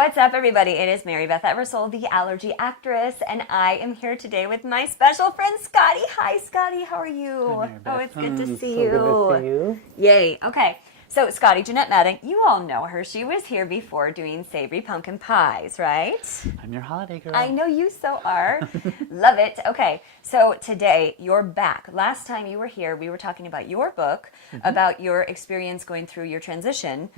What's up, everybody? It is Mary Beth Eversole, the allergy actress, and I am here today with my special friend, Scottie. Hi, Scottie. How are you? Hi, Mary Beth. Oh, it's good to see so you. Good to see you. Yay. Okay. So, Scottie Jeanette Madden, you all know her. She was here before doing savory pumpkin pies, right? I'm your holiday girl. I know you so are. Love it. Okay, so today you're back. Last time you were here, we were talking about your book, about your experience going through your transition.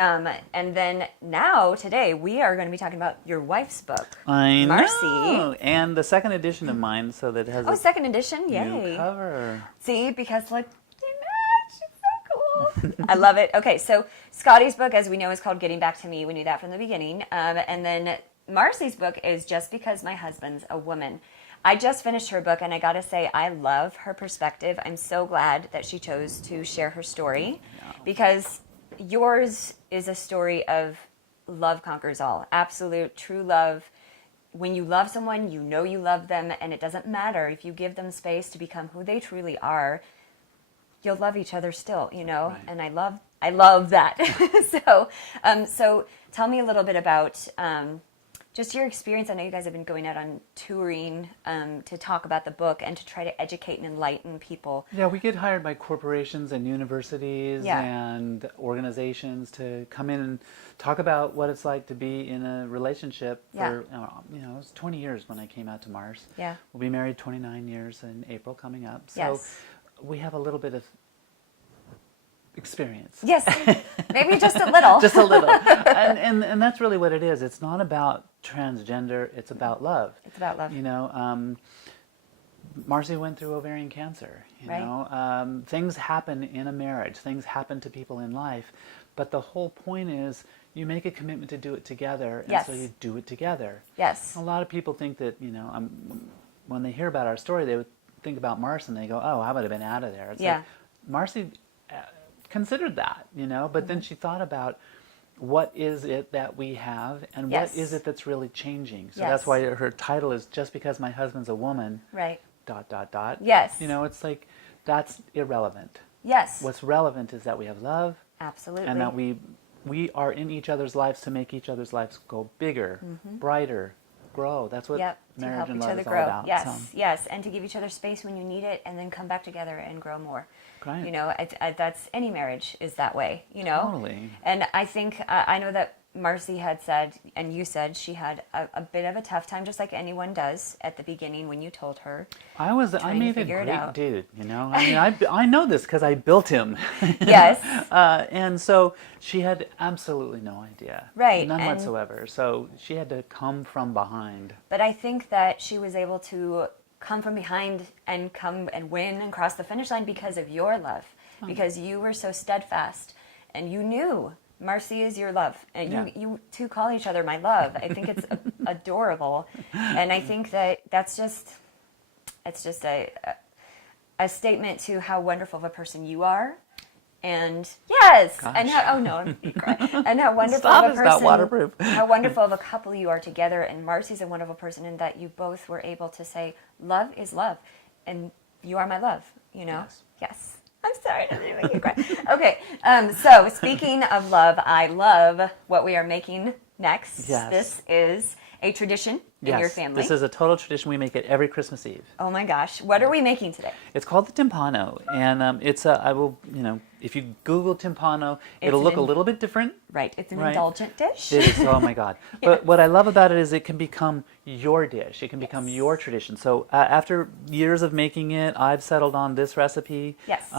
And then now, today, we are going to be talking about your wife's book, I Marcy. know. And the second edition of mine, so that has a second edition. Yay. new cover. See, because look, they match. It's so cool. I love it. Okay, so Scottie's book, as we know, is called Getting Back to Me. We knew that from the beginning. And then Marcy's book is Just Because My Husband's a Woman. I just finished her book, and I got to say, I love her perspective. I'm so glad that she chose to share her story, because yours is a story of love conquers all. Absolute, true love. When you love someone, you know you love them, and it doesn't matter if you give them space to become who they truly are. You'll love each other still, you know. Right. And I love that. So tell me a little bit about just your experience. I know you guys have been going out on touring to talk about the book and to try to educate and enlighten people. Yeah, we get hired by corporations and universities Yeah. and organizations to come in and talk about what it's like to be in a relationship for, it was 20 years when I came out to Mars. Yeah. We'll be married 29 years in April coming up. So Yes. we have a little bit of experience. Yes, maybe just a little. Just a little. And that's really what it is. It's not about transgender, it's about love. It's about love. You know, Marcy went through ovarian cancer. You Right. know, things happen in a marriage. Things happen to people in life. But the whole point is you make a commitment to do it together, and Yes. so you do it together. Yes. A lot of people think that, when they hear about our story, they would think about Marcy and they go, oh, I would have been out of there. It's like, Marcy considered that, but then she thought about what is it that we have and what is it that's really changing. So that's why her title is Just Because My Husband's a Woman, ... Right. Yes. It's like, that's irrelevant. Yes. What's relevant is that we have love. Absolutely. And that we are in each other's lives to make each other's lives go bigger, brighter, grow. That's what marriage and love is all about. Yes, yes, and to give each other space when you need it, and then come back together and grow more. Right. You know, that's any marriage is that way. You know. Totally. And I think I know that Marcy had said, and you said, she had a bit of a tough time, just like anyone does at the beginning when you told her. I made a great dude. I know this because I built him. Yes. And so she had absolutely no idea. Right. None whatsoever. So she had to come from behind. But I think that she was able to come from behind and come and win and cross the finish line because of your love. Because you were so steadfast and you knew Marcy is your love, and you two call each other my love. I think it's adorable, and I think that it's just a statement to how wonderful of a person you are, and and how and how wonderful of a person, not waterproof. how wonderful of a couple you are together. And Marcy's a wonderful person in that you both were able to say love is love, and you are my love. Yes. I'm sorry, I didn't make you cry. Okay, so speaking of love, I love what we are making next. Yes. This is a tradition in your family. This is a total tradition. We make it every Christmas Eve. Oh my gosh, what are we making today? It's called the Timpano, and if you Google Timpano, it'll look a little bit different. Right, it's an indulgent dish. It is, oh my God. But what I love about it is it can become your dish. It can become your tradition. So after years of making it, I've settled on this recipe. Yes.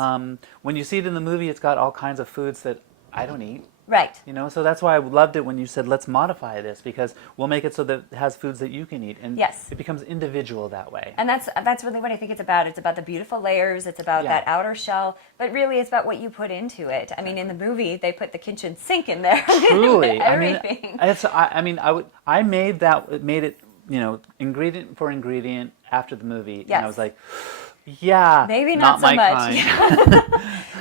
When you see it in the movie, it's got all kinds of foods that I don't eat. Right. So that's why I loved it when you said, let's modify this, because we'll make it so that it has foods that you can eat. And it becomes individual that way. And that's really what I think it's about. It's about the beautiful layers. It's about that outer shell. But really, it's about what you put into it. I mean, in the movie, they put the kitchen sink in there. Truly. Everything. I made it, ingredient for ingredient after the movie. Yes. And I was like, maybe not so my much. Kind.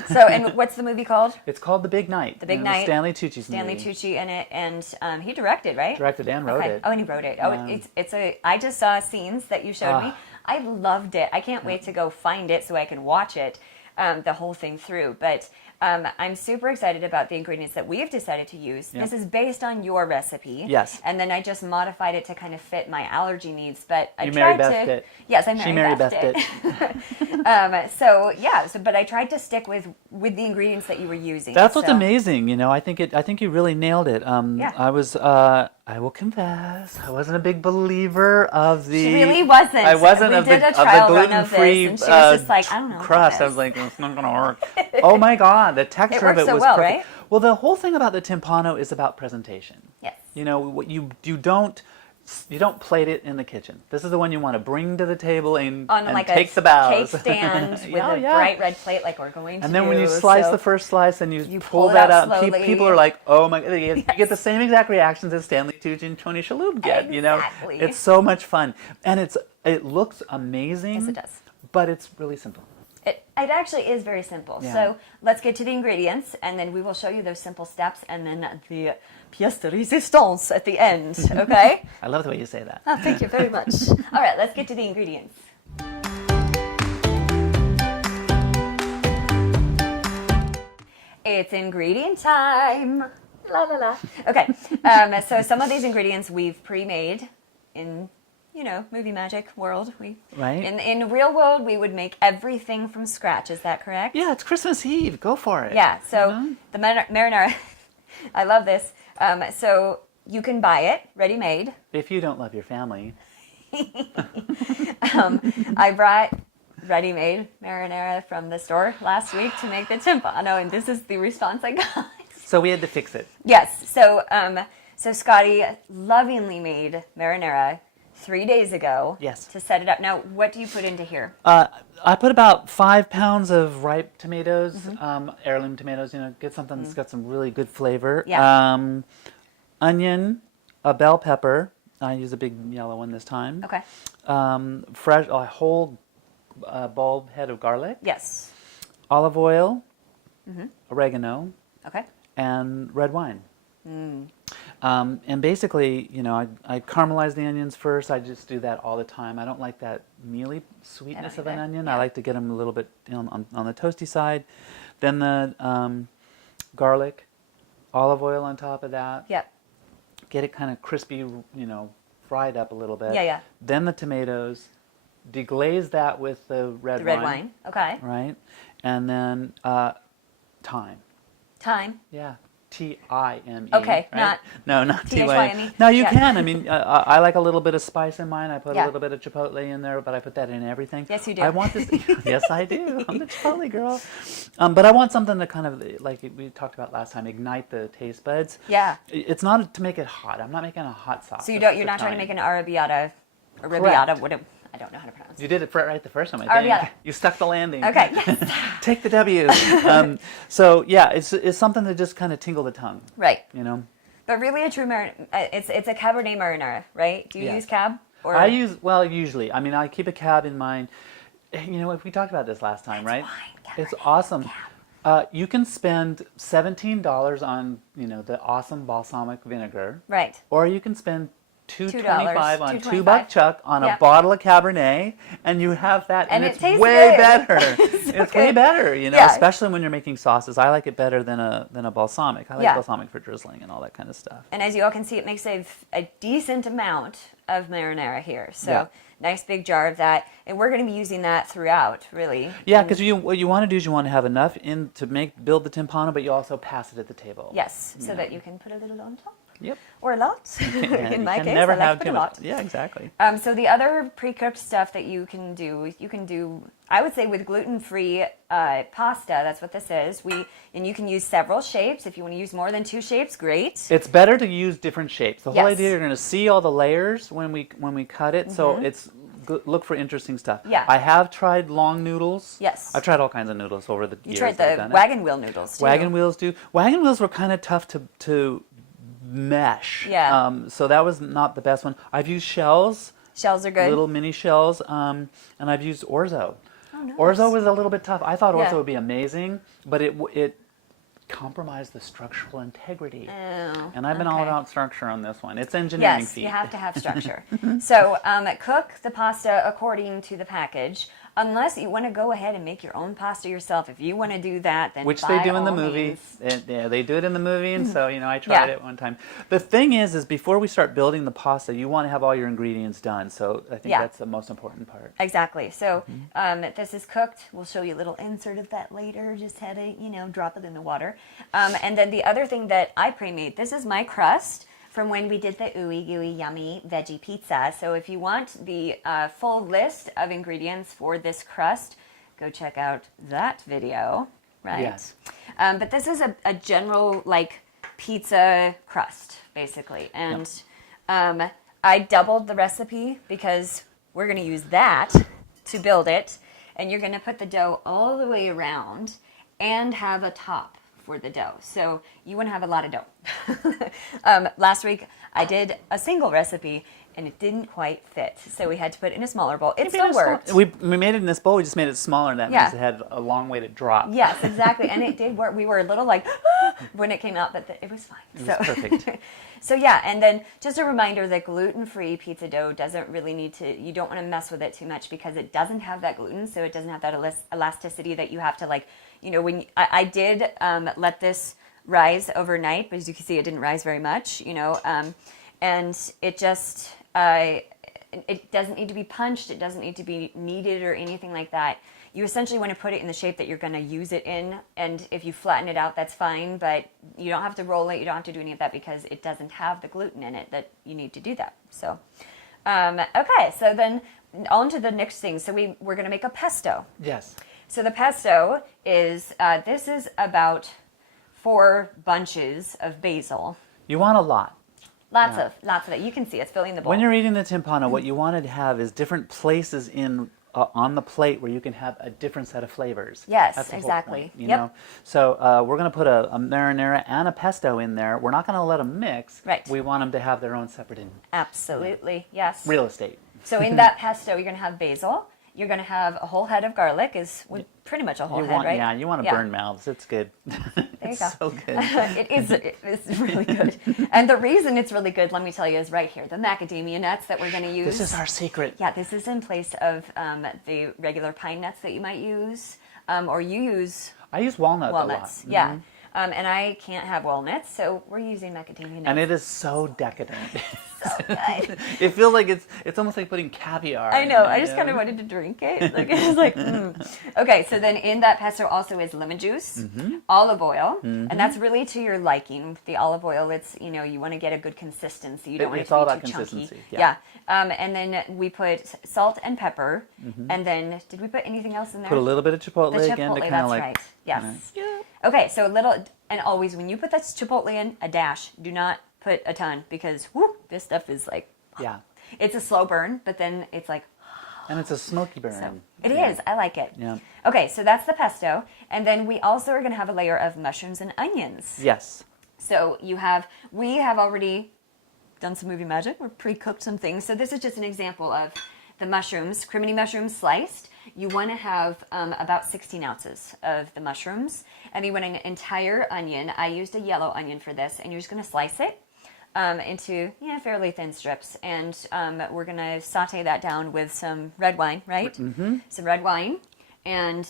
So, and what's the movie called? It's called The Big Night. The Big Night. Stanley Tucci's Stanley movie. Tucci in it, and he directed, right? Directed and wrote it. Oh, and he wrote it. I just saw scenes that you showed me. I loved it. I can't wait to go find it so I can watch it. the whole thing through. But I'm super excited about the ingredients that we've decided to use. Yep. This is based on your recipe. Yes. And then I just modified it to kind of fit my allergy needs. But I You tried Mary Bethed to. it. Yes, I She Mary Mary Bethed Bethed it. But I tried to stick with the ingredients that you were using. That's what's amazing, you know. I think you really nailed it. Yeah. I will confess, I wasn't a big believer of the. She really wasn't. I wasn't we of did the a trial run gluten of this, free and she was just like, I don't know. crust. I was like, it's not gonna work. Oh my God, the texture of works it so was well, perfect. right? Well, the whole thing about the timpano is about presentation. Yes. You know, what you don't plate it in the kitchen. This is the one you want to bring to the table and like take a the bows. cake stand with Yeah, a yeah. bright red plate like we're going to. And then when you slice the first slice and you pull that out out, slowly. people are like, "Oh my!" You get the same exact reactions as Stanley Tucci and Tony Shalhoub get. You know, Exactly. it's so much fun, and it looks amazing. Yes, it does. But it's really simple. It actually is very simple. Yeah. So let's get to the ingredients, and then we will show you those simple steps, and then the pièce de résistance at the end. Okay? I love the way you say that. Oh, thank you very much. All right, let's get to the ingredients. It's ingredient time. La la la. Okay, so some of these ingredients we've pre-made in, movie magic world. Right. In real world, we would make everything from scratch. Is that correct? Yeah, it's Christmas Eve. Go for it. Yeah. So the marinara, I love this. So you can buy it ready-made. If you don't love your family. I brought ready-made marinara from the store last week to make the timpano, and this is the response I got. So we had to fix it. Yes. So Scottie lovingly made marinara 3 days ago. Yes. To set it up. Now, what do you put into here? I put about 5 pounds of ripe tomatoes, heirloom tomatoes. Get something that's got some really good flavor. Yeah. Onion, a bell pepper. I use a big yellow one this time. Okay. Fresh, a whole bulb head of garlic. Yes. Olive oil, oregano, Okay. and red wine. And basically, I caramelize the onions first. I just do that all the time. I don't like that mealy sweetness of an onion. Yeah. I like to get them a little bit on the toasty side. Then the garlic, olive oil on top of that. Yep. Get it kind of crispy, fried up a little bit. Yeah, yeah. Then the tomatoes, deglaze that with the red wine. The red wine. Okay. Right? And then thyme. Thyme. Yeah. T-I-M-E. Okay, right? not T-H-Y-M-E. No, you Yeah. can. I mean, I like a little bit of spice in mine. I put Yeah. a little bit of chipotle in there, but I put that in everything. Yes, you do. I want this. Yes, I do. I'm the chipotle girl. But I want something to kind of, like we talked about last time, ignite the taste buds. Yeah. It's not to make it hot. I'm not making a hot sauce. So you're That's not trying to Italian. make an arrabbiata, Correct. I don't know how to pronounce it. You did it right the first time, I think. Arrabbiata. You stuck the landing. Okay. Yes. Take the W's. So yeah, it's something to just kind of tingle the tongue. Right. But really a true it's a Cabernet marinara, right? Do you Yes. use Cab? Or Usually. I mean, I keep a cab in mind. If we talked about this last time, right? fine, It's awesome. You can spend $17 on, the awesome balsamic vinegar. Right. Or you can spend $2.25 on $2.25. 2 Buck Chuck on Yeah. a bottle of Cabernet, and you have that, and And it it's tastes way good. better. It's It's so way good. better, Yeah. especially when you're making sauces. I like it better than a balsamic. I like Yeah. balsamic for drizzling and all that kind of stuff. And as you all can see, it makes a decent amount of marinara here. So Yeah. nice big jar of that. And we're going to be using that throughout, really. Yeah, because what you want to do is you want to have enough in to build the timpano, but you also pass it at the table. Yes, so that you can put a little on top. Yep. Or a lot. And In my you can case, never I like have to put too a much. lot. Yeah, exactly. So the other pre-cooked stuff that you can do, I would say with gluten-free pasta, that's what this is. And you can use several shapes. If you want to use more than 2 shapes, great. It's better to use different shapes. The whole Yes. idea, you're going to see all the layers when we cut it, so it's look for interesting stuff. Yeah. I have tried long noodles. Yes. I've tried all kinds of noodles over the You years. tried that I've the done it. wagon wheel noodles, too. Wagon wheels do. Wagon wheels were kind of tough to mesh. Yeah. So that was not the best one. I've used shells. Shells are good. Little mini shells, and I've used orzo. Oh, nice. Orzo was a little bit tough. I thought orzo Yeah. would be amazing, but it compromised the structural integrity. Oh, And I've been all okay. about structure on this one. It's engineering Yes, feat. you have to have structure. So cook the pasta according to the package. unless you want to go ahead and make your own pasta yourself. If you want to do that, then which by they do in the all movie. means. Yeah, they do it in the movie, and so I tried it one time. The thing is before we start building the pasta, you want to have all your ingredients done. So I think that's the most important part. Exactly. So this is cooked. We'll show you a little insert of that later. Just had to drop it in the water. And then the other thing that I pre-made. This is my crust from when we did the ooey gooey yummy veggie pizza. So if you want the full list of ingredients for this crust, go check out that video, right? Yes. But this is a general pizza crust, basically. And I doubled the recipe because we're going to use that to build it. And you're going to put the dough all the way around and have a top for the dough. So you want to have a lot of dough. Last week I did a single recipe and it didn't quite fit. So we had to put it in a smaller bowl. It still worked. We made it in this bowl, we just made it smaller than that because it had a long way to drop. Yes, exactly. And it did work. We were a little when it came out, but it was fine. It was perfect. So yeah, and then just a reminder that gluten-free pizza dough doesn't really you don't want to mess with it too much because it doesn't have that gluten, so it doesn't have that elasticity that you have to when I did let this rise overnight, but as you can see, it didn't rise very much, and it just, it doesn't need to be punched, it doesn't need to be kneaded or anything like that. You essentially want to put it in the shape that you're going to use it in, and if you flatten it out, that's fine, but you don't have to roll it, you don't have to do any of that because it doesn't have the gluten in it that you need to do that. So, okay, so then on to the next thing. So we're going to make a pesto. Yes. So the pesto is, this is about 4 bunches of basil. You want a lot. Lots of it. You can see it's filling the bowl. When you're eating the timpano, what you want to have is different places on the plate where you can have a different set of flavors. Yes, that's the exactly. Whole point, you know? So we're going to put a marinara and a pesto in there. We're not going to let them mix. Right. We want them to have their own separate Absolutely, yes. real estate. So in that pesto, you're going to have basil. You're going to have a whole head of garlic, pretty much a whole head, right? Yeah, you want to burn mouths. It's good. There you go. So good. It's really good. And the reason it's really good, let me tell you, is right here. The macadamia nuts that we're going to use. This is our secret. Yeah, this is in place of the regular pine nuts that you might use. Or you use... I use walnuts a lot. Yeah. Mm-hmm. And I can't have walnuts, so we're using macadamia nuts. And it is so decadent. So good. It feels like it's almost like putting caviar. I know. I just kind of wanted to drink it. Okay, so then in that pesto also is lemon juice, olive oil, and that's really to your liking. The olive oil, it's you want to get a good consistency. You don't want it to be too chunky. Yeah. And then we put salt and pepper, and then did we put anything else in there? Put a little bit of chipotle, again to kind that's of right. Yes. Okay, so a little, and always when you put that chipotle in, a dash. Do not put a ton because this stuff is it's a slow burn, but then it's and it's a smoky burn. So it is. I like it. Yeah. Okay, so that's the pesto, and then we also are going to have a layer of mushrooms and onions. Yes. So we have already done some movie magic. We're pre-cooked some things. So this is just an example of the mushrooms, crimini mushrooms sliced. You want to have about 16 ounces of the mushrooms, and you want an entire onion. I used a yellow onion for this, and you're just going to slice it into fairly thin strips, and we're going to saute that down with some red wine, right? Mm-hmm. Some red wine and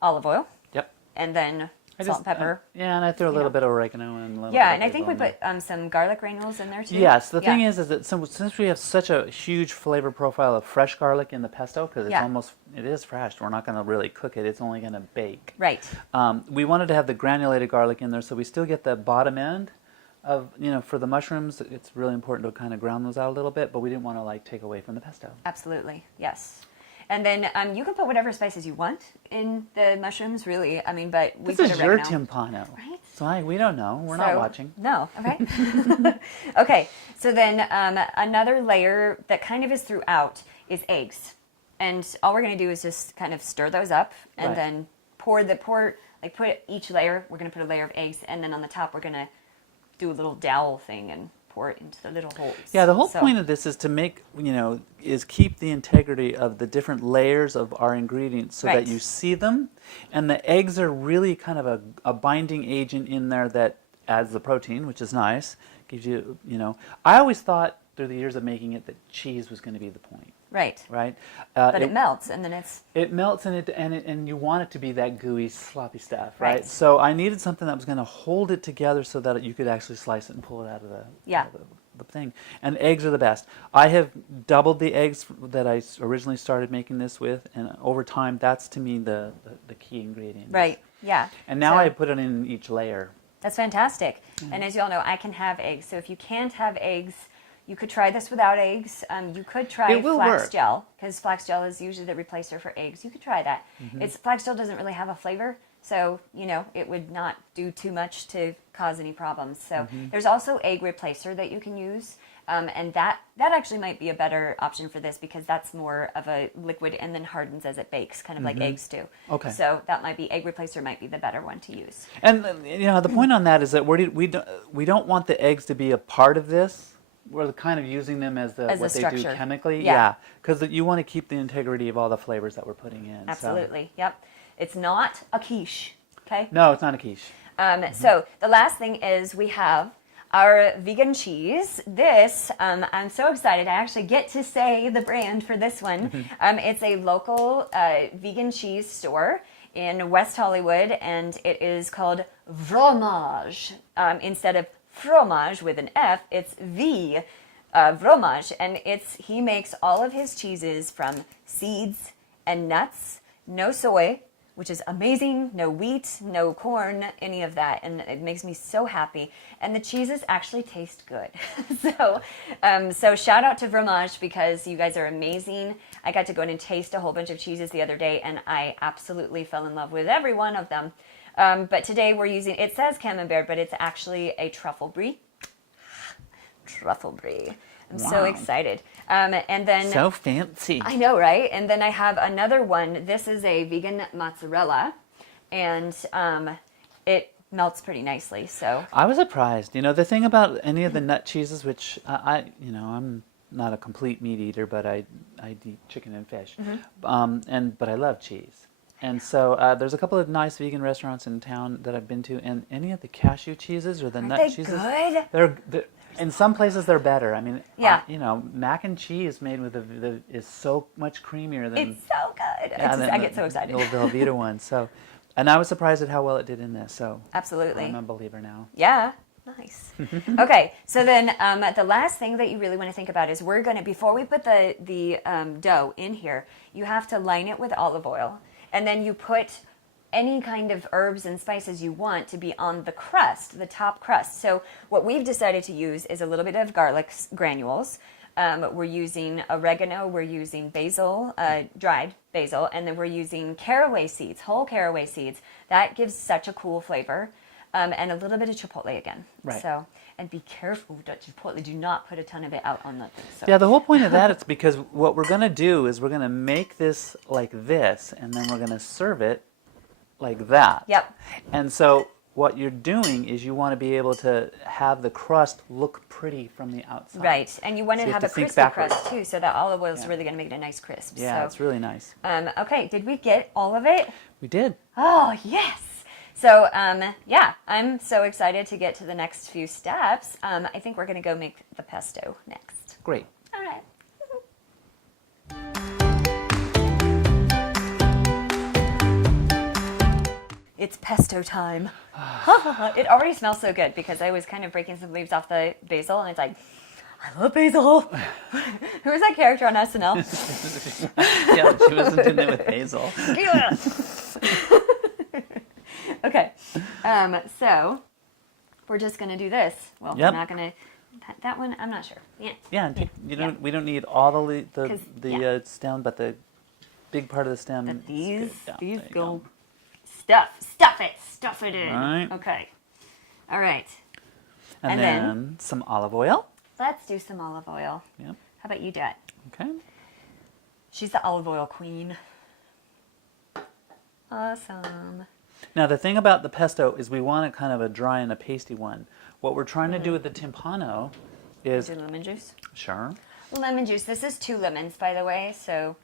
olive oil. Yep. And then salt and pepper. And I threw a little bit of oregano and a little and I think we put some garlic granules in there too. Yes, the thing is that since we have such a huge flavor profile of fresh garlic in the pesto, because it is fresh, we're not going to really cook it, it's only going to bake. Right. We wanted to have the granulated garlic in there, so we still get the bottom end of, for the mushrooms, it's really important to kind of ground those out a little bit, but we didn't want to take away from the pesto. Absolutely, yes. And then you can put whatever spices you want in the mushrooms, really. I mean, but we this put is oregano. your timpano, right? So we don't know. We're not watching. No. Okay. Okay. So then another layer that kind of is throughout is eggs, and all we're going to do is just kind of stir those up, and then put each layer. We're going to put a layer of eggs, and then on the top we're going to do a little dowel thing and pour it into the little holes. Yeah, the whole point of this is to make, is keep the integrity of the different layers of our ingredients so that you see them. And the eggs are really kind of a binding agent in there that adds the protein, which is nice. Gives you, I always thought through the years of making it that cheese was going to be the point. Right. Right. But it melts, and then it melts, and you want it to be that gooey, sloppy stuff, right? Right. So I needed something that was going to hold it together so that you could actually slice it and pull it out of the thing. And eggs are the best. I have doubled the eggs that I originally started making this with, and over time, that's to me the key ingredient. Right. Yeah. And now So I put it in each layer. that's fantastic. And as you all know, I can have eggs. So if you can't have eggs, you could try this without eggs. You could try flax gel, because flax gel is usually the replacer for eggs. You could try that. Flax gel doesn't really have a flavor, so it would not do too much to cause any problems. So there's also egg replacer that you can use, and that actually might be a better option for this, because that's more of a liquid and then hardens as it bakes, kind of like eggs do. Okay. So that might be egg replacer might be the better one to use. And the point on that is that we don't want the eggs to be a part of this. We're kind of using them as what they do chemically. Yeah. Because you want to keep the integrity of all the flavors that we're putting in. Absolutely. Yep. It's not a quiche. Okay. No, it's not a quiche. So the last thing is we have our vegan cheese. This, I'm so excited. I actually get to say the brand for this one. It's a local vegan cheese store in West Hollywood, and it is called Fromage. Instead of fromage with an F, it's fromage, and he makes all of his cheeses from seeds and nuts, no soy, which is amazing, no wheat, no corn, any of that, and it makes me so happy. And the cheeses actually taste good. So shout out to Fromage, because you guys are amazing. I got to go in and taste a whole bunch of cheeses the other day, and I absolutely fell in love with every one of them. But today we're using, it says camembert, but it's actually a truffle brie. Truffle brie. I'm so excited. And then so fancy. I know, right? And then I have another one. This is a vegan mozzarella, and it melts pretty nicely. So I was surprised. The thing about any of the nut cheeses, which I'm not a complete meat eater, but I eat chicken and fish, but I love cheese. And so there's a couple of nice vegan restaurants in town that I've been to, and any of the cashew cheeses or the nut cheeses, they're in some places they're better. I mean, mac and cheese made with is so much creamier than it's so good. I get so excited. The Velveeta one. So, and I was surprised at how well it did in this. So absolutely, I'm a believer now. Yeah. Nice. Okay, so then the last thing that you really want to think about is before we put the dough in here, you have to line it with olive oil. And then you put any kind of herbs and spices you want to be on the crust, the top crust. So what we've decided to use is a little bit of garlic granules. We're using oregano, we're using basil, dried basil, and then we're using caraway seeds, whole caraway seeds. That gives such a cool flavor. And a little bit of chipotle again. Right. So, and be careful with that chipotle. Do not put a ton of it out on the thing. So. Yeah, the whole point of that is because what we're going to do is we're going to make this like this, and then we're going to serve it like that. Yep. And so what you're doing is you want to be able to have the crust look pretty from the outside. Right, and you want to have a crispy crust too, so that olive oil is really going to make it a nice crisp. Yeah, so, it's really nice. Okay, did we get all of it? We did. Oh, yes. So, I'm so excited to get to the next few steps. I think we're going to go make the pesto next. Great. All right. It's pesto time. It already smells so good because I was kind of breaking some leaves off the basil, and it's like, I love basil. Who was that character on SNL? Yeah, she wasn't doing it with basil. Okay, so we're just gonna do this. Well, we're not gonna. That one, I'm not sure. Yeah. We don't need all the stem, but the big part of the stem. But these go. Stuff it in. All right. Okay. All right. And then some olive oil. Let's do some olive oil. Yep. How about you, Dad? Okay. She's the olive oil queen. Awesome. Now, the thing about the pesto is we want it kind of a dry and a pasty one. What we're trying to do with the timpano is... Do lemon juice? Sure. Lemon juice. This is 2 lemons, by the way, so...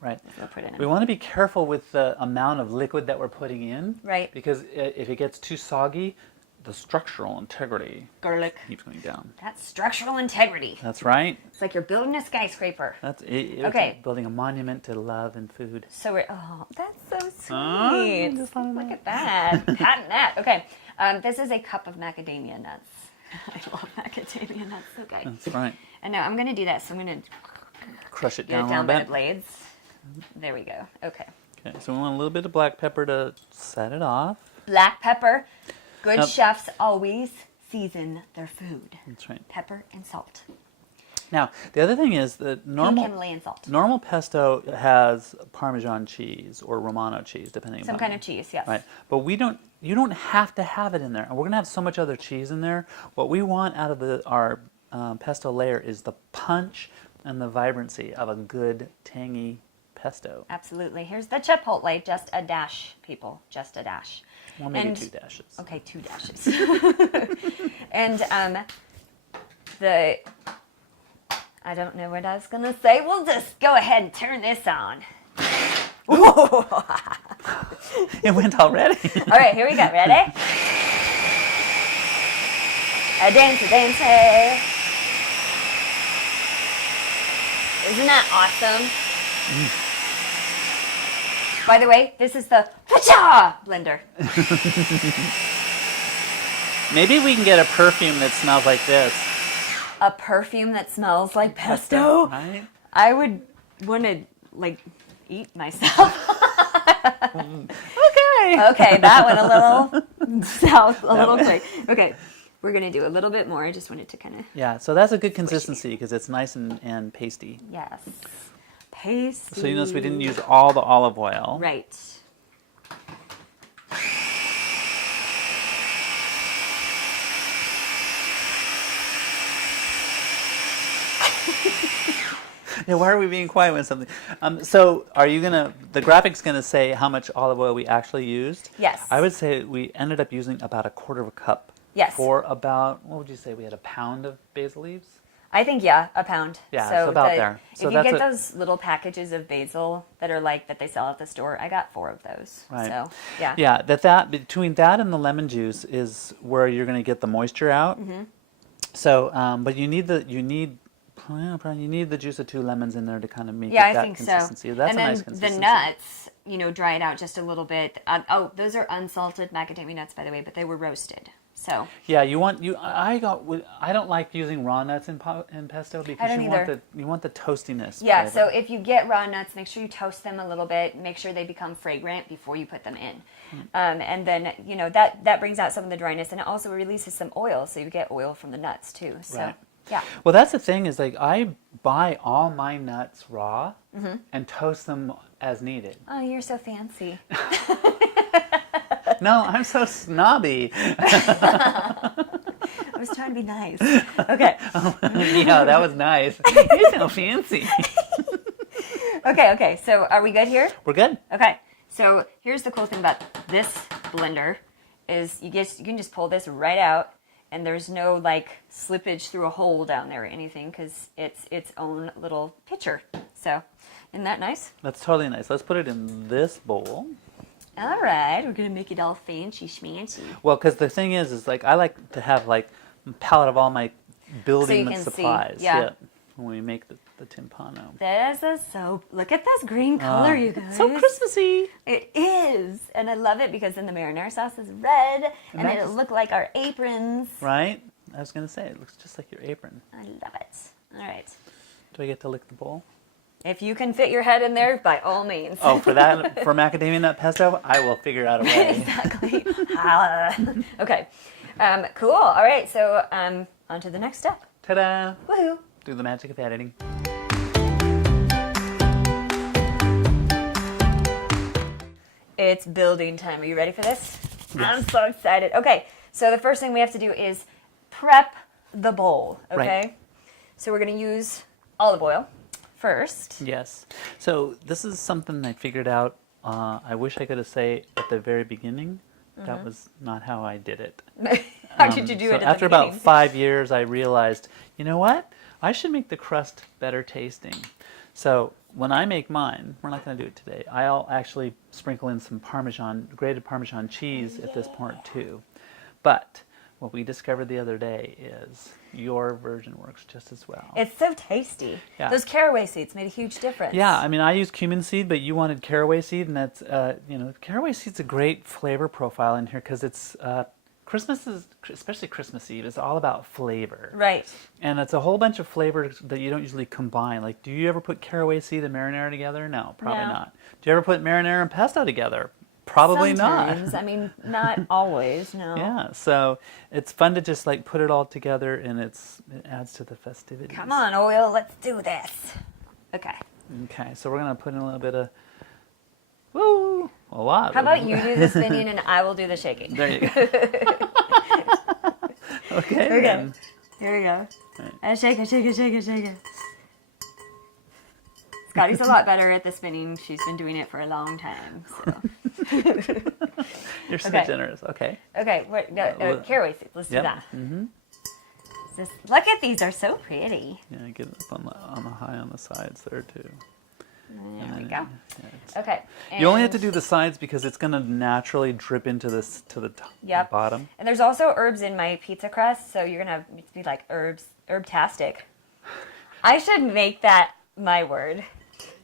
Right. We'll put it in. We want to be careful with the amount of liquid that we're putting in. Right. Because if it gets too soggy, the structural integrity Garlic. keeps going down. That's structural integrity. That's right. It's like you're building a skyscraper. That's it. Okay. Like building a monument to love and food. So we're, oh, that's so sweet. I just thought of Look that. at that. Patent that. Okay. This is a cup of macadamia nuts. I love macadamia nuts. Okay. That's right. And now I'm going to do that. So I'm going to Crush it get down it a down little by the bit. blades. There we go. Okay. Okay, so we want a little bit of black pepper to set it off. Black pepper. Good Yep. chefs always season their food. That's right. Pepper and salt. Now, the other thing is that Pink normal Himalayan salt. normal pesto has Parmesan cheese or Romano cheese, depending Some on kind of cheese, yes. Right, but you don't have to have it in there. And we're gonna have so much other cheese in there. What we want out of our pesto layer is the punch and the vibrancy of a good tangy pesto. Absolutely. Here's the chipotle. Just a dash, people. Just a dash. Well, maybe And- 2 dashes. Okay, 2 dashes. And I don't know what I was going to say. We'll just go ahead and turn this on. It went already. All right, here we go. Ready? A dance, a dance. Isn't that awesome? By the way, this is the Hacha blender. Maybe we can get a perfume that smells like this. A perfume that smells like pesto. Right? I would want to, like, eat myself. Okay. Okay, that went a little south, a little quick. Okay, we're going to do a little bit more. I just wanted to kind of, Yeah, so that's a good consistency because it's nice and pasty. yes. Pasty. So you notice we didn't use all the olive oil. Right. Yeah, why are we being quiet when something? So are you the graphic's gonna say how much olive oil we actually used? Yes. I would say we ended up using about 1/4 cup. Yes. For about, what would you say, we had 1 pound of basil leaves? I think, yeah, a pound. Yeah, it's about there. So If you that's get those little packages of basil that are like, that they sell at the store, I got 4 of those. Right. So, yeah. Yeah, that between that and the lemon juice is where you're gonna get the moisture out. Mm-hmm. So, but you need the juice of 2 lemons in there to kind of make Yeah, it that I think consistency. so. That's and a then nice consistency. the nuts, dry it out just a little bit. Those are unsalted macadamia nuts, by the way, but they were roasted. So Yeah, I don't like using raw nuts in pesto because don't either. you want the toastiness. yeah, flavor. so if you get raw nuts, make sure you toast them a little bit. Make sure they become fragrant before you put them in, and then that brings out some of the dryness, and it also releases some oil, so you get oil from the nuts too. So Right. yeah. Well, that's the thing is like I buy all my nuts raw Mm-hmm. and toast them as needed. Oh, you're so fancy. No, I'm so snobby. I was trying to be nice. Okay. Yeah, that was nice. You're so fancy. Okay. So are we good here? We're good. Okay. So here's the cool thing about this blender is you can just pull this right out, and there's no like slippage through a hole down there or anything because it's its own little pitcher. So isn't that nice? That's totally nice. Let's put it in this bowl. All right, we're gonna make it all fancy schmancy. Well, because the thing is like I like to have like a palette of all my building can see, supplies. yeah. When we make the timpano. This is so. Look at this green color, you guys. So Christmassy. It is, and I love it because then the marinara sauce is red, and then it that's- look like our aprons. Right? I was gonna say it looks just like your apron. I love it. All right. Do I get to lick the bowl? If you can fit your head in there, by all means. Oh, for macadamia nut pesto, I will figure out a way. Exactly. Okay. Cool. All right. So on to the next step. Ta-da! Woohoo. Do the magic of editing. It's building time. Are you ready for this? Yes. I'm so excited. Okay. So the first thing we have to do is prep the bowl. Okay. Right. So we're going to use olive oil first. Yes. So this is something I figured out. I wish I could have said at the very beginning. That was not how I did it. How did you do So it at after the beginning? about 5 years, I realized, you know what? I should make the crust better tasting. So when I make mine, we're not going to do it today. I'll actually sprinkle in some grated Parmesan cheese at this point too. But what we discovered the other day is your version works just as well. It's so tasty. Yeah. Those caraway seeds made a huge difference. Yeah, I mean, I use cumin seed, but you wanted caraway seed, and that's, caraway seed's a great flavor profile in here because it's, Christmas is, especially Christmas Eve, is all about flavor. Right. And it's a whole bunch of flavors that you don't usually combine. Like, do you ever put caraway seed and marinara together? No, probably not. Do you ever put marinara and pesto together? Probably Sometimes. not. I mean, not always, no. Yeah, so it's fun to just like put it all together, and it adds to the festivities. Come on, oil, let's do this. Okay. Okay, so we're gonna put in a little bit of, a lot. How about you do the spinning and I will do the shaking? There you go. Okay. Okay. Here we go. Right. And shake it, shake it, shake it, shake it. Scottie's a lot better at the spinning. She's been doing it for a long time. So. You're so Okay. generous. Okay. Okay, caraway seeds. Let's do Yep. that. Mm-hmm. Look at these; they're so pretty. Yeah, get it up on the high on the sides there too. There we go. Yeah, Okay. you only have to and- do the sides because it's going to naturally drip into this to the Yep. bottom. And there's also herbs in my pizza crust, so you're gonna have it be like herbtastic. I should make that my word.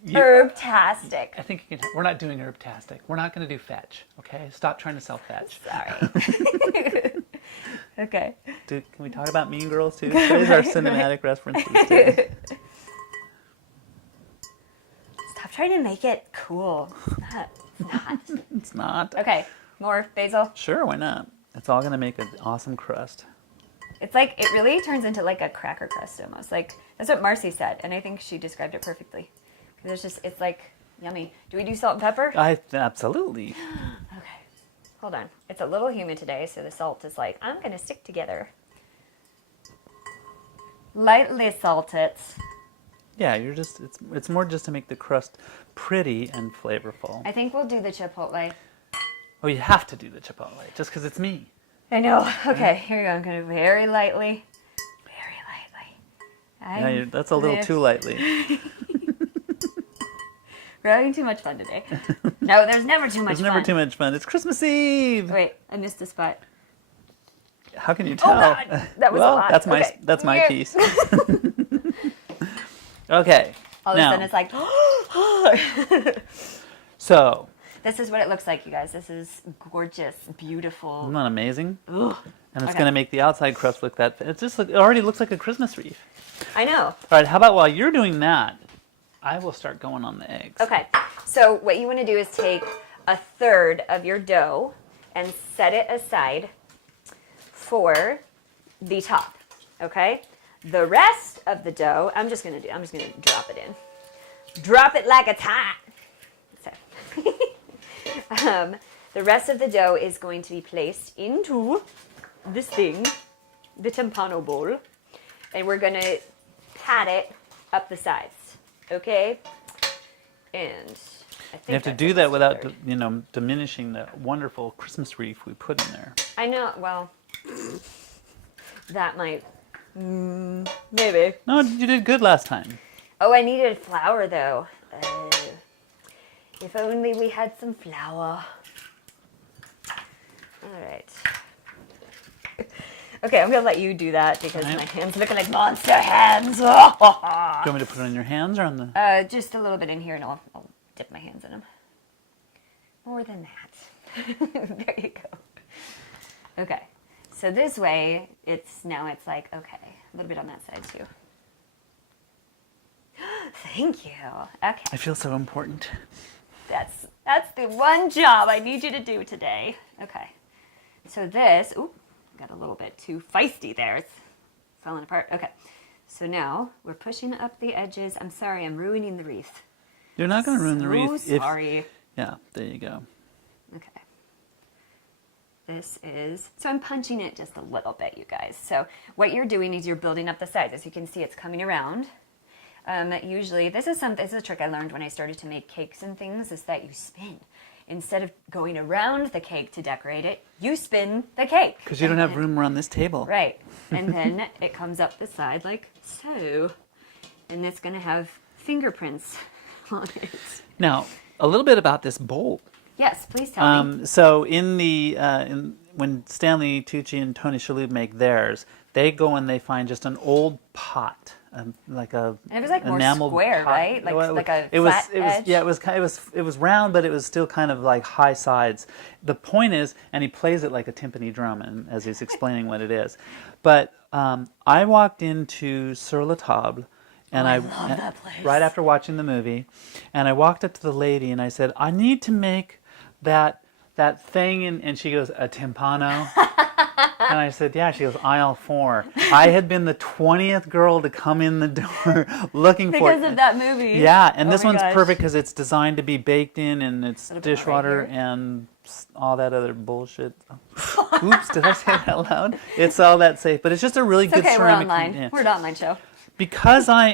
Herbtastic. I think we're not doing herbtastic. We're not going to do fetch. Okay, stop trying to sell fetch. Sorry. Okay. Can we talk about Mean Girls too? Today's our cinematic references too. Stop trying to make it cool. It's not. It's not. Okay. More basil. Sure, why not? It's all going to make an awesome crust. It's like it really turns into like a cracker crust almost. Like that's what Marcy said, and I think she described it perfectly. It's like yummy. Do we do salt and pepper? Absolutely. Okay. Hold on. It's a little humid today, so the salt is like, I'm going to stick together. Lightly salt it. Yeah, it's more just to make the crust pretty and flavorful. I think we'll do the chipotle. Oh, you have to do the chipotle just because it's me. I know. Okay, here we go. I'm going to very lightly. Yeah, that's a little too lightly. We're having too much fun today. No, there's never too much fun. There's never too much fun. It's Christmas Eve. Wait, I missed a spot. How can you tell? Oh, God. That was a well, lot. that's my Yeah. piece. Okay. All of a sudden it's like, So. This is what it looks like, you guys. This is gorgeous, beautiful. Isn't that amazing? Ugh. And it's Okay. going to make the outside crust look that. It already looks like a Christmas wreath. I know. All right. How about while you're doing that, I will start going on the eggs. Okay, so what you want to do is take a third of your dough and set it aside for the top. Okay, the rest of the dough, I'm just gonna drop it in. Drop it like it's hot. So, the rest of the dough is going to be placed into this thing, the Timpano bowl, and we're gonna pat it up the sides. Okay, and I think You have to that's do that almost a without, third. diminishing the wonderful Christmas wreath we put in there. I know. Well, that might maybe. No, you did good last time. Oh, I needed flour though. If only we had some flour. All right. Okay, I'm gonna let you do that because Right. my hands looking like monster hands. Do you want me to put it on your hands or on the? Just a little bit in here, and I'll dip my hands in them. More than that. There you go. Okay, so this way, it's like okay, a little bit on that side too. Thank you. Okay, I feel so important. that's the one job I need you to do today. Okay, so this. Ooh. Got a little bit too feisty there. It's falling apart. Okay. So now we're pushing up the edges. I'm sorry, I'm ruining the wreath. You're not going to ruin the wreath. Sorry. Yeah, there you go. Okay. This is, so I'm punching it just a little bit, you guys. So what you're doing is you're building up the sides. As you can see, it's coming around. Usually, this is a trick I learned when I started to make cakes and things, is that you spin. Instead of going around the cake to decorate it, you spin the cake. Because you don't have room around this table. Right. And then it comes up the side like so. And it's going to have fingerprints on it. Now, a little bit about this bowl. Yes, please tell me. So in when Stanley Tucci and Tony Shalhoub make theirs, they go and they find just an old pot, like a and it was like more enameled square, pot. right? Like Well, like a it was, flat it was, edge. yeah, it was round, but it was still kind of like high sides. The point is, and he plays it like a timpani drum, and as he's explaining what it is. But I walked into Sur La Table, and I love that place. right after watching the movie, and I walked up to the lady and I said, I need to make that thing, and she goes, a timpano? And I said, yeah. She goes, aisle 4. I had been the 20th girl to come in the door looking for it. Because of that movie. Yeah, and this my one's gosh. perfect because it's designed to be baked in, and it's Put it right dishwater here. and all that other bullshit. Oops, did I say that out loud? It's all that safe, but it's just a really It's good okay, ceramic. we're online. Yeah. We're an online show. Because I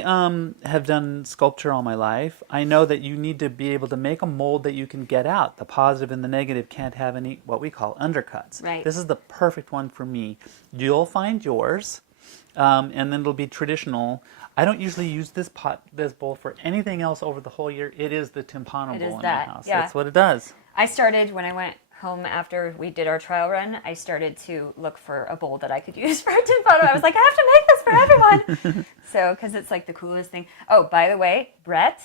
have done sculpture all my life, I know that you need to be able to make a mold that you can get out. The positive and the negative can't have any, what we call, undercuts. Right. This is the perfect one for me. You'll find yours, and then it'll be traditional. I don't usually use this bowl for anything else over the whole year. It is the timpano It bowl is in that, my house. yeah. That's what it does. I started when I went home after we did our trial run. I started to look for a bowl that I could use for a timpano. I was like, I have to make this for everyone. So, because it's like the coolest thing. Oh, by the way, Brett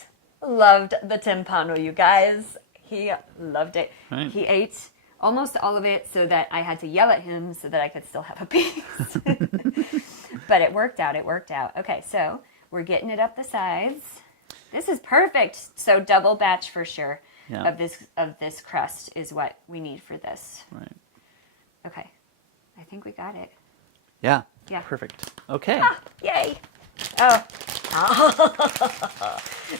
loved the timpano, you guys. He loved it. Right. He ate almost all of it so that I had to yell at him so that I could still have a piece. But it worked out. Okay, so we're getting it up the sides. This is perfect. So double batch for sure. Yeah. Of this crust is what we need for this. Right. Okay. I think we got it. Yeah. Yeah. Perfect. Okay. Yay. Oh.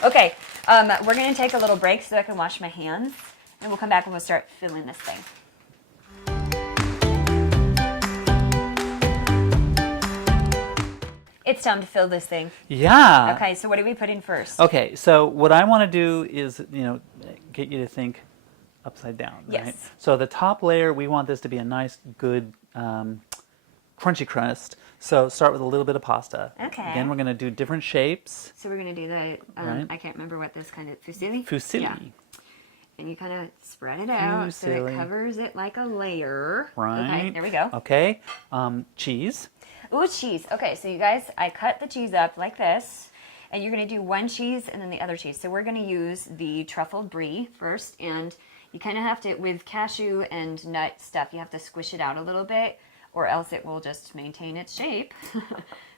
Okay. We're going to take a little break so I can wash my hands, and we'll come back and we'll start filling this thing. It's time to fill this thing. Yeah. Okay, so what are we putting first? Okay, so what I want to do is, get you to think upside down. Right? Yes. So the top layer, we want this to be a nice, good, crunchy crust. So start with a little bit of pasta. Okay. Then we're going to do different shapes. So we're going to do the, Right. I can't remember what this kind of, fusilli? Fusilli. Yeah. And you kind of spread it out so it Fusilli. covers it like a layer. Right. Okay, there we go. Okay. Cheese. Ooh, cheese. Okay, so you guys, I cut the cheese up like this, and you're going to do one cheese and then the other cheese. So we're going to use the truffled brie first, and you kind of have to, with cashew and nut stuff, you have to squish it out a little bit, or else it will just maintain its shape.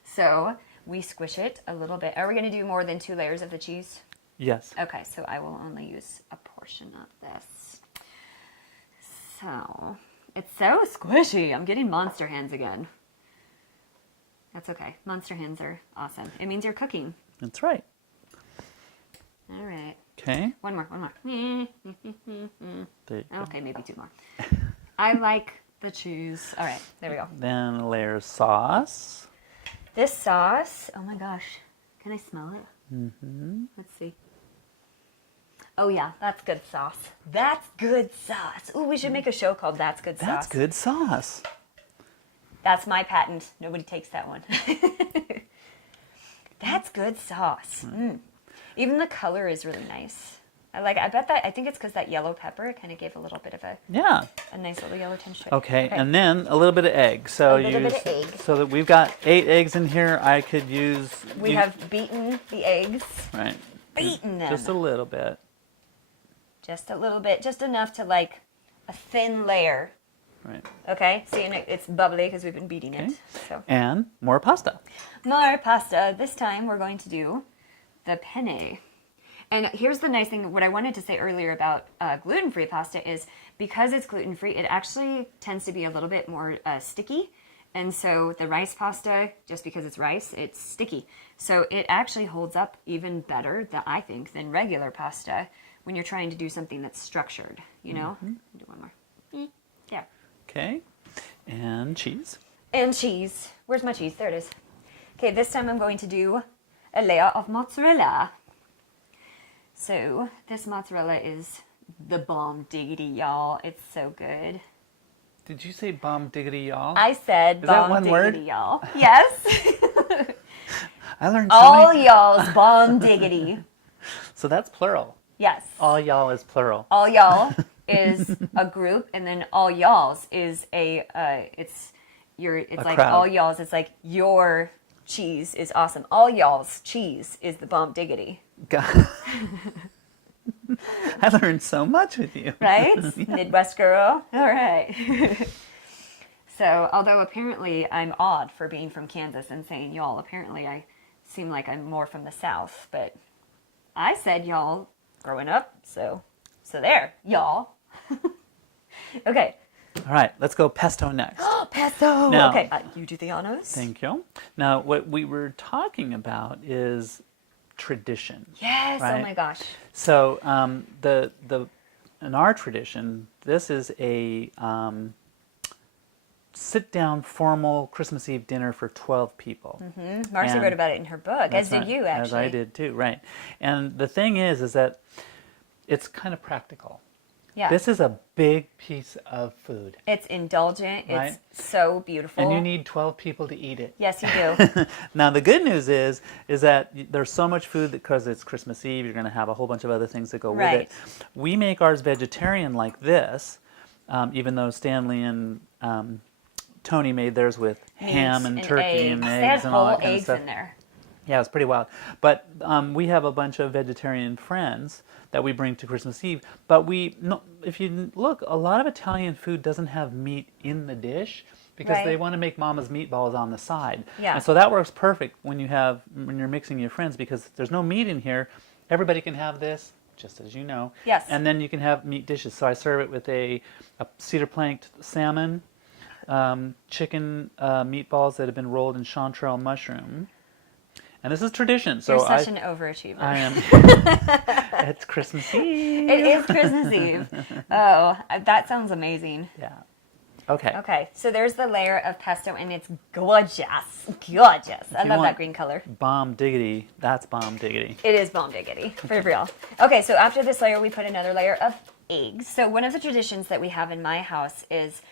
So we squish it a little bit. Are we going to do more than 2 layers of the cheese? Yes. Okay, so I will only use a portion of this. So, it's so squishy. I'm getting monster hands again. That's okay. Monster hands are awesome. It means you're cooking. That's right. All right. Okay. One more. There you go. Okay, maybe 2 more. I like the cheese. All right, there we go. Then a layer of sauce. This sauce, oh my gosh. Can I smell it? Mm-hmm. Let's see. Oh yeah, that's good sauce. That's good sauce. Ooh, we should make a show called That's Good Sauce. That's good sauce. That's my patent. Nobody takes that one. That's good sauce. Mm. Even the color is really nice. I think it's because that yellow pepper kind of gave a little bit of a nice little yellow tinge to it. Okay, and then a little bit of egg. So A little bit of egg. So that we've got 8 eggs in here. I could use. We have beaten the eggs. Right. Beaten them. Just a little bit. Just a little bit. Just enough to like a thin layer. Right. Okay, see, and it's bubbly because we've been beating it. So And more pasta. more pasta. This time we're going to do the penne. And here's the nice thing, what I wanted to say earlier about gluten-free pasta is because it's gluten-free, it actually tends to be a little bit more sticky. And so the rice pasta, just because it's rice, it's sticky. So it actually holds up even better, I think, than regular pasta when you're trying to do something that's structured, you know? Mm-hmm. Do one more. Yeah. Okay. And cheese. And cheese. Where's my cheese? There it is. Okay, this time I'm going to do a layer of mozzarella. So this mozzarella is the bomb diggity, y'all. It's so good. Did you say bomb diggity y'all? I said Is that bomb one diggity, word? y'all. Yes. I learned so All many. y'all's bomb diggity. So that's plural. Yes. All y'all is plural. All y'all. is a group, and then all y'alls is it's like crowd. all y'alls. It's like your cheese is awesome. All y'all's cheese is the bomb diggity. God. I learned so much with you. Right? Yeah. Midwest girl. All right. So, although apparently I'm odd for being from Kansas and saying y'all, apparently I seem like I'm more from the South, but I said y'all growing up, so there, y'all. Okay. All right, let's go pesto next. Pesto! Now, okay, you do the honors. Thank you. Now, what we were talking about is tradition. Yes, right? Oh my gosh. So, in our tradition, this is a sit-down formal Christmas Eve dinner for 12 people. Mm-hmm. Marcy wrote about it in her book, as did you, actually. As I did too, right. And the thing is that it's kind of practical. Yeah. This is a big piece of food. It's indulgent. Right? It's so beautiful. And you need 12 people to eat it. Yes, you do. Now, the good news is that there's so much food that because it's Christmas Eve, you're going to have a whole bunch of other things that go with it. We make ours vegetarian like this, even though Stanley and Tony made theirs with ham and turkey and eggs and all that kind of stuff. In there. Yeah, it's pretty wild. But we have a bunch of vegetarian friends that we bring to Christmas Eve. But if you look, a lot of Italian food doesn't have meat in the dish because they want to make mama's meatballs on the side. Yeah. And so that works perfect when you're mixing your friends because there's no meat in here. Everybody can have this, just as you know. Yes. And then you can have meat dishes. So I serve it with a cedar planked salmon, chicken meatballs that have been rolled in chanterelle mushroom. And this is tradition. So You're such an overachiever. I am. It's Christmas Eve. It is Christmas Eve. Oh, that sounds amazing. Yeah. Okay. Okay, so there's the layer of pesto, and it's gorgeous. Gorgeous. I love that green color. Bomb diggity. That's bomb diggity. It is bomb diggity, for real. Okay, so after this layer, we put another layer of eggs. So one of the traditions that we have in my house is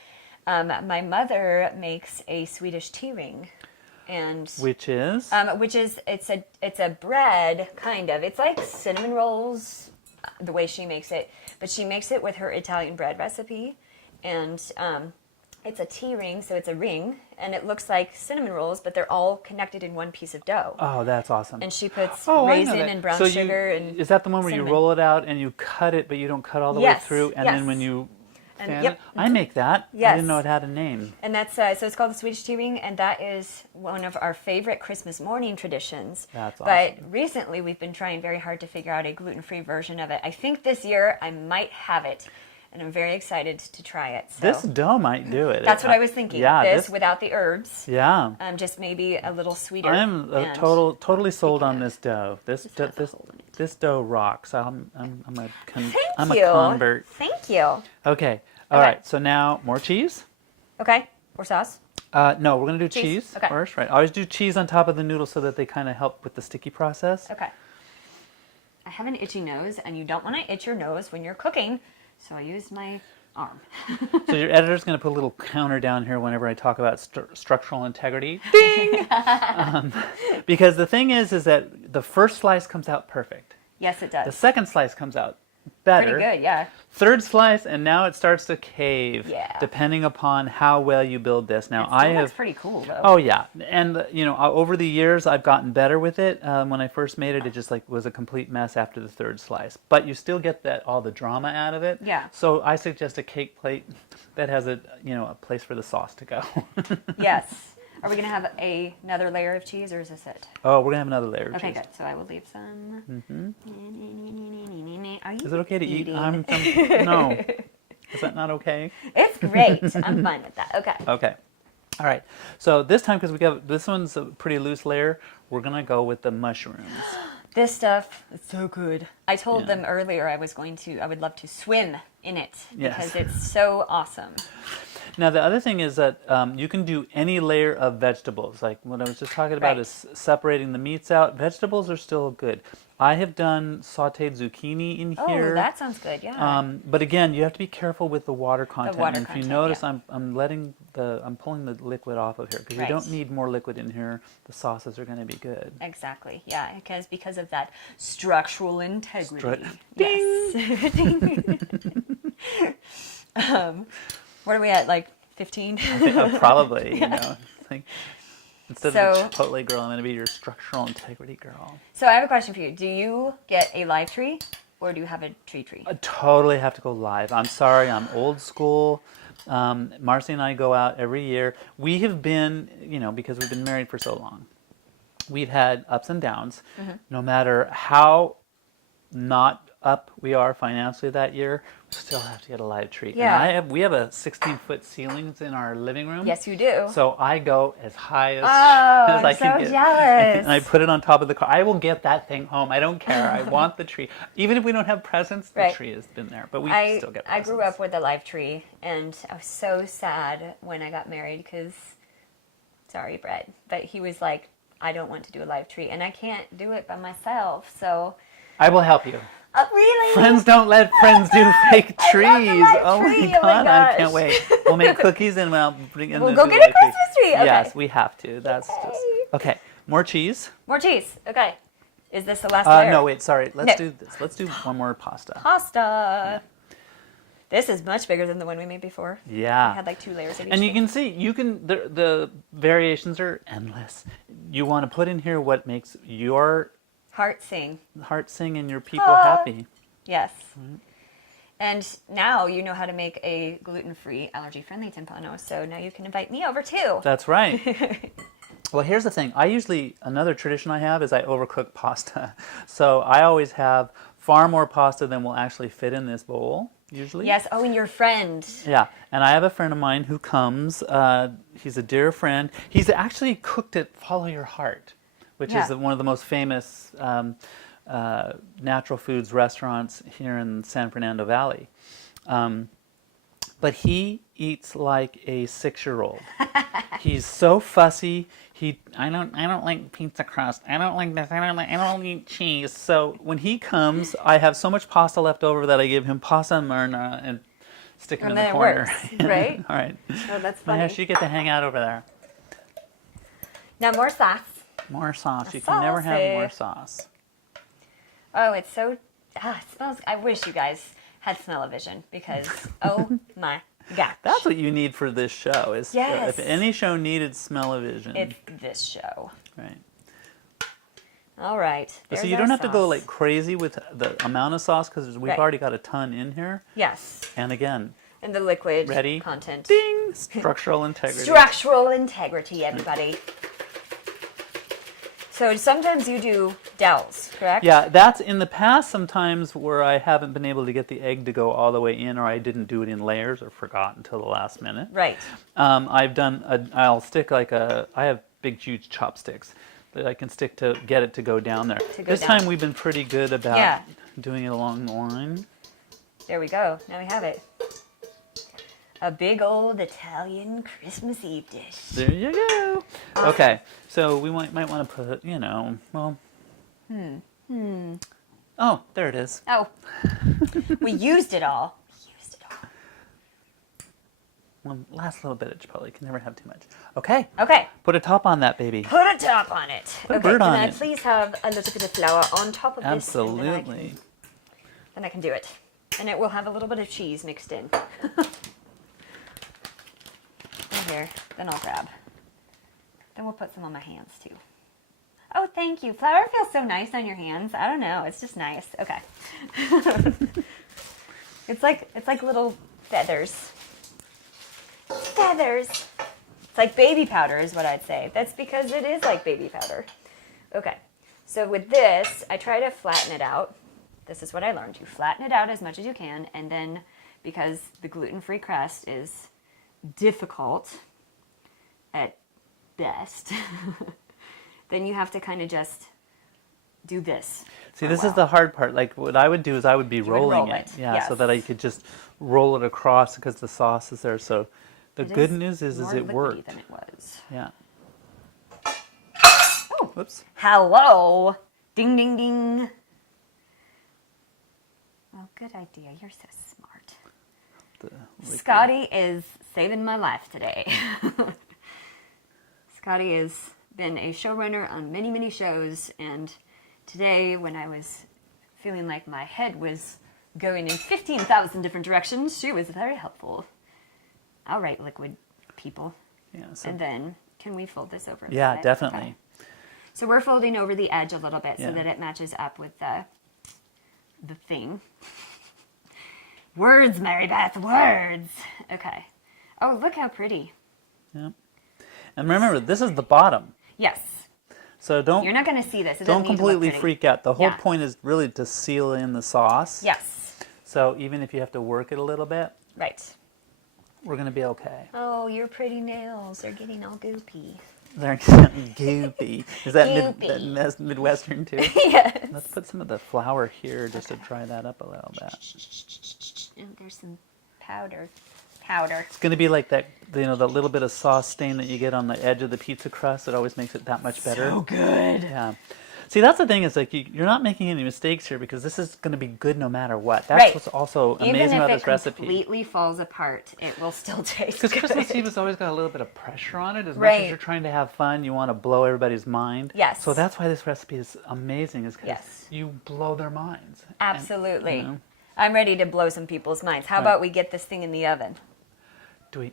my mother makes a Swedish tea ring. And which is it's a bread kind of. It's like cinnamon rolls, the way she makes it, but she makes it with her Italian bread recipe, and it's a tea ring, so it's a ring, and it looks like cinnamon rolls, but they're all connected in one piece of dough. Oh, that's awesome! And she puts raisin and brown sugar and is that the one where cinnamon. you roll it out and you cut it, but you don't cut all the way through, and then when you I make that. Yes. I didn't know it had a name. And that's so it's called the Swedish tea ring, and that is one of our favorite Christmas morning traditions. That's awesome. But recently we've been trying very hard to figure out a gluten-free version of it. I think this year I might have it, and I'm very excited to try it. So this dough might do it. That's what I was thinking. Yeah, this without the herbs. Yeah. Just maybe a little sweeter. I'm totally sold on this dough. This dough rocks. I'm a convert. Thank you. Okay. All right. So now more cheese. Okay. Or sauce. No, we're gonna do cheese Okay. first, right? I always do cheese on top of the noodles so that they kind of help with the sticky process. Okay. I have an itchy nose, and you don't want to itch your nose when you're cooking, so I used my arm. So your editor's going to put a little counter down here whenever I talk about structural integrity. Ding! Because the thing is that the first slice comes out perfect. Yes, it does. The second slice comes out better. Pretty good, yeah. Third slice, and now it starts to cave. Yeah. Depending upon how well you build this. Now Looks pretty cool though. Oh yeah, and over the years I've gotten better with it. When I first made it, it just was a complete mess after the third slice. But you still get all the drama out of it. Yeah. So I suggest a cake plate that has a place for the sauce to go. Yes. Are we going to have another layer of cheese, or is this it? Oh, we're going to have another layer of cheese. Okay, good. So I will leave some. Mm-hmm. Are you Is it okay to eating? eat? No. Is that not okay? It's great. I'm fine with that. Okay. Okay. All right. So this time, because this one's a pretty loose layer, we're going to go with the mushrooms. This stuff is so good. I told them earlier I would love to swim in it because it's so awesome. Now, the other thing is that you can do any layer of vegetables. Like what I was just talking about is separating the meats out. Vegetables are still good. I have done sautéed zucchini in here. Oh, that sounds good, yeah. But again, you have to be careful with the water content. water and if you content, notice, I'm pulling the liquid off of here because you don't need more liquid in here. The sauces are going to be good. Exactly, yeah, because of that structural integrity. Ding! Yes. Ding! What are we at, like 15? I think, probably, you know. Like, instead of a Chipotle girl, I'm going to be your structural integrity girl. So I have a question for you. Do you get a live tree or do you have a tree? I totally have to go live. I'm sorry, I'm old school. Marcy and I go out every year. We have been, you know, because we've been married for so long, we've had ups and downs. No matter how not up we are financially that year, we still have to get a live tree. Yeah. And we have a 16-foot ceilings in our living room. Yes, you do. So I go as high as I I'm can so get. jealous. And I put it on top of the car. I will get that thing home. I don't care. I want the tree. Even if we don't have presents, the tree has been there. But we still get presents. I grew up with a live tree, and I was so sad when I got married because, sorry, Brett, but he was like, I don't want to do a live tree, and I can't do it by myself, so... I will help you. Really? Friends don't let friends do fake trees. Oh my god, I can't wait. We'll make cookies and we'll bring in. We'll go get a Christmas tree. Okay. Yes, we have to. That's just okay. More cheese. More cheese. Okay. Is this the last layer? No, wait. Sorry. Let's do this. Let's do one more pasta. Pasta. This is much bigger than the one we made before. Yeah. We had like 2 layers of each. And you can see, the variations are endless. You want to put in here what makes your heart sing and your people happy. Yes. And now you know how to make a gluten-free, allergy-friendly Timpano, so now you can invite me over too. That's right. Well, here's the thing. Another tradition I have is I overcook pasta. So I always have far more pasta than will actually fit in this bowl, usually. Yes, and your friend. Yeah, and I have a friend of mine who comes. He's a dear friend. He's actually cooked at Follow Your Heart, which is one of the most famous natural foods restaurants here in San Fernando Valley. But he eats like a 6-year-old. He's so fussy. I don't like pizza crust. I don't like this. I don't eat cheese. So when he comes, I have so much pasta left over that I give him pasta and marinara and stick him in the corner. Works, right? All right. Oh, that's funny. Yeah, you get to hang out over there. Now more sauce. More sauce. You can never have more sauce. Oh, it's so... it smells... I wish you guys had smell-o-vision because, oh my gosh. That's what you need for this show. If any show needed smell-o-vision. It's this show. Right. All right. So you don't have to go like crazy with the amount of sauce because we've already got a ton in here. Yes. And again... And the liquid ready? content. Ding! Structural integrity. Structural integrity, everybody. So sometimes you do dowels, correct? Yeah, that's in the past sometimes where I haven't been able to get the egg to go all the way in, or I didn't do it in layers or forgot until the last minute. Right. I'll stick I have big, huge chopsticks that I can stick to get it to go down there. This time we've been pretty good about doing it along the line. There we go. Now we have it. A big old Italian Christmas Eve dish. There you go. Awesome. Okay, so we might want to put, Oh, there it is. Oh. We used it all. One last little bit of chipotle. You can never have too much. Okay. Okay. Put a top on that, baby. Put a top on it. Put a bird on can it. I please have a little bit of flour on top of this? Absolutely. Then I can do it. And it will have a little bit of cheese mixed in. Here, then I'll grab. Then we'll put some on my hands too. Oh, thank you. Flour feels so nice on your hands. I don't know. It's just nice. Okay. It's like little feathers. Feathers. It's like baby powder is what I'd say. That's because it is like baby powder. Okay. So with this, I try to flatten it out. This is what I learned. You flatten it out as much as you can, and then because the gluten-free crust is difficult at best, then you have to kind of just do this. See, this is the hard part. Like, what I would do is I would be rolling it. Yeah, yes. so that I could just roll it across because the sauce is there. So the good news is it worked. Than it was. Yeah. Oh, whoops. Hello. Ding, ding, ding. Oh, good idea. You're so smart. Scottie is saving my life today. Scottie has been a showrunner on many, many shows, and today when I was feeling like my head was going in 15,000 different directions. She was very helpful. All right, liquid people. Yeah. So, And then, can we fold this over? yeah, definitely. Okay. So we're folding over the edge a little bit Yeah. so that it matches up with the thing. Words, Mary Beth, words. Okay. Oh, look how pretty. Yeah. And remember, this is the bottom. Yes. So don't You're not going to see this. It don't doesn't need to look completely pretty. freak out. The whole Yeah. point is really to seal in the sauce. Yes. So even if you have to work it a little bit, Right. we're going to be okay. Oh, your pretty nails are getting all goopy. They're goopy. Is that Goopy. Midwestern too? Yes. Let's put some of the flour here just to dry that up a little bit. And there's some powder. It's going to be like that, the little bit of sauce stain that you get on the edge of the pizza crust. It always makes it that much better. So good. Yeah. See, that's the thing is like you're not making any mistakes here because this is going to be good no matter what. That's Right. what's also Even amazing if about it this recipe. completely falls apart, it will still taste Because good. Christmas Eve has always got a little bit of pressure on it. As much Right. as you're trying to have fun, you want to blow everybody's mind. Yes. So that's why this recipe is amazing, is because Yes. you blow their minds. Absolutely. And, I'm ready to blow some people's minds. How Right. about we get this thing in the oven? do we?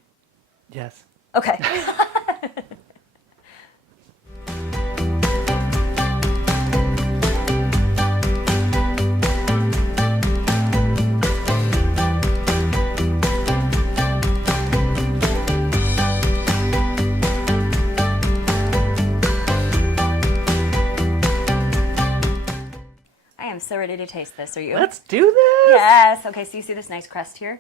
Yes. Okay. I am so ready to taste this. Are you? Let's do this. Yes. Okay, so you see this nice crust here?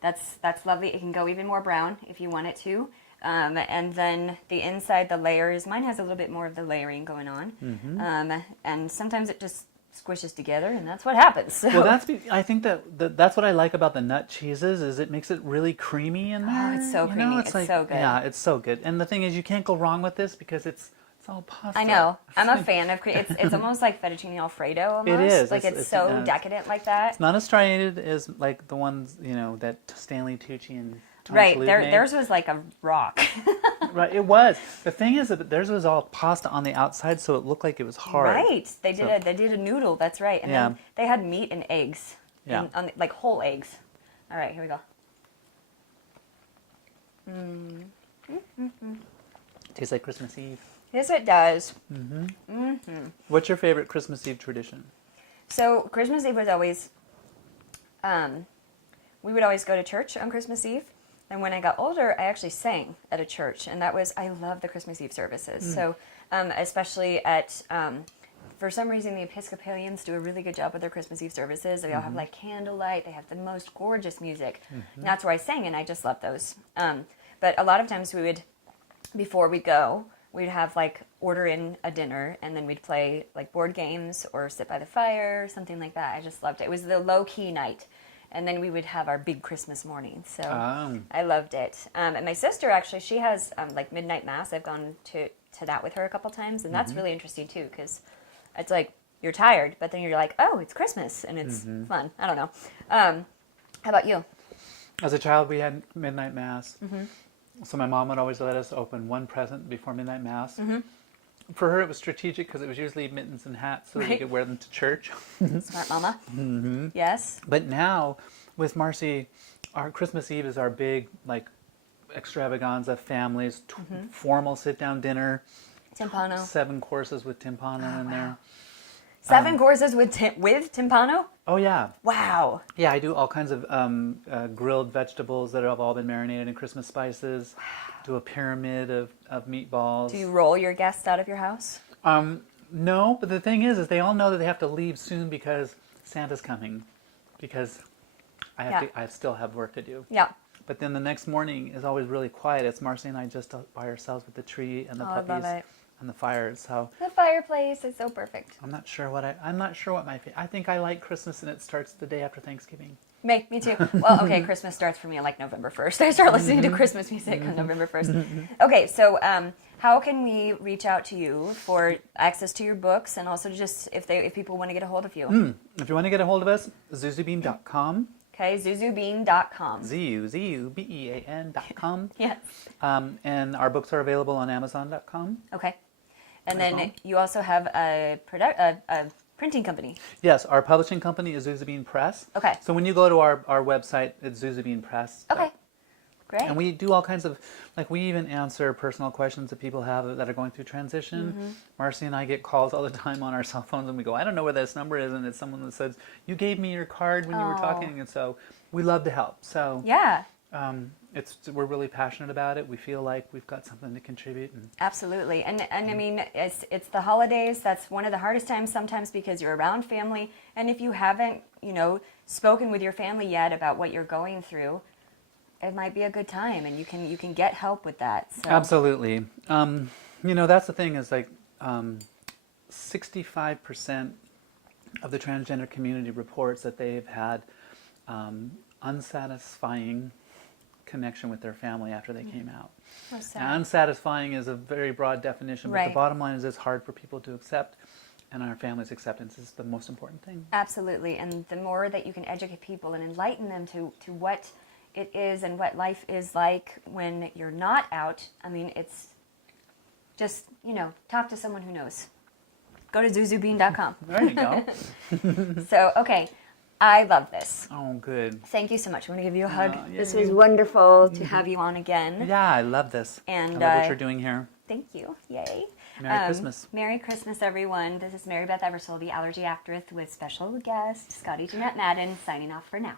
That's lovely. It can go even more brown if you want it to. And then the inside, the layers, mine has a little bit more of the layering going on. Mm-hmm. And sometimes it just squishes together, and that's what happens. So. Well, I think that's what I like about the nut cheeses is it makes it really creamy in there. Oh, it's so creamy. It's so good. Yeah, it's so good. And the thing is, you can't go wrong with this because it's all pasta. I know. I'm a fan of cream. It's almost like fettuccine Alfredo almost. It is. Like it's so decadent like that. It's not as striated as like the ones that Stanley Tucci and Tom Right. Shalhoub made. Theirs was like a rock. Right, it was. The thing is that theirs was all pasta on the outside, so it looked like it was hard. Right. They did a noodle. That's right. And then they had meat and eggs. Yeah. Like whole eggs. All right. Here we go. Tastes like Christmas Eve. Yes, it does. What's your favorite Christmas Eve tradition? So Christmas Eve was always, we would always go to church on Christmas Eve. And when I got older, I actually sang at a church. And I love the Christmas Eve services. So especially at, for some reason, the Episcopalians do a really good job with their Christmas Eve services. They all have like candlelight. They have the most gorgeous music. And that's where I sang, and I just love those. But a lot of times before we go, we'd have like order in a dinner, and then we'd play like board games or sit by the fire, something like that. I just loved it. It was the low key night, and then we would have our big Christmas morning. So I loved it. And my sister actually, she has like midnight mass. I've gone to that with her a couple times, and that's really interesting too because it's like you're tired, but then you're like, oh, it's Christmas, and it's fun. I don't know. How about you? As a child, we had midnight mass. So my mom would always let us open one present before midnight mass. For her, it was strategic because it was usually mittens and hats so that we could wear them to church. Smart mama. Yes. But now, with Marcy, our Christmas Eve is our big like extravaganza, families, formal sit-down dinner. Timpano. 7 courses with Timpano in there. 7 courses with Timpano? Oh, yeah. Wow. Yeah, I do all kinds of grilled vegetables that have all been marinated in Christmas spices. Do a pyramid of meatballs. Do you roll your guests out of your house? No, but the thing is they all know that they have to leave soon because Santa's coming. Because I still have work to do. Yeah. But then the next morning is always really quiet. It's Marcy and I just by ourselves with the tree and the puppies. I love it. And the fire. So The fireplace is so perfect. I'm not sure what my I think I like Christmas and it starts the day after Thanksgiving. Me too. Well, okay, Christmas starts for me like November 1st. I start listening to Christmas music on November 1st. Okay, so how can we reach out to you for access to your books and also just if people want to get a hold of you? If you want to get a hold of us, zuzubean.com. Okay, zuzubean.com. zuzubean.com. Yes. And our books are available on amazon.com. Okay. And then you also have a printing company? Yes, our publishing company is Zuzabine Press. Okay. So when you go to our website, it's Zuzabine Press. Okay. Great. And we do all kinds of, like, we even answer personal questions that people have that are going through transition. Mm-hmm. Marcy and I get calls all the time on our cell phones, and we go, I don't know where this number is, and it's someone that says, you gave me your card when you were talking, and so we love to help. So yeah. we're really passionate about it. We feel like we've got something to contribute. And Absolutely. And I mean, it's the holidays. That's one of the hardest times sometimes because you're around family. And if you haven't, spoken with your family yet about what you're going through, it might be a good time, and you can get help with that. So. Absolutely. That's the thing is, like, 65% of the transgender community reports that they've had unsatisfying connection with their family after they came out. Now, unsatisfying is a very broad definition, but the bottom line is it's hard for people to accept, and our family's acceptance is the most important thing. Absolutely. And the more that you can educate people and enlighten them to what it is and what life is like when you're not out, I mean, it's just, talk to someone who knows. Go to zuzubean.com. There you go. So, okay. I love this. Oh, good. Thank you so much. I want to give you a hug. Yeah, This was wonderful to have you on again. Yeah, I love this. And I love what you're doing here. Thank you. Yay. Merry Christmas. Merry Christmas, everyone. This is Mary Beth Eversole, the allergy actress, with special guest Scottie Jeanette Madden, signing off for now.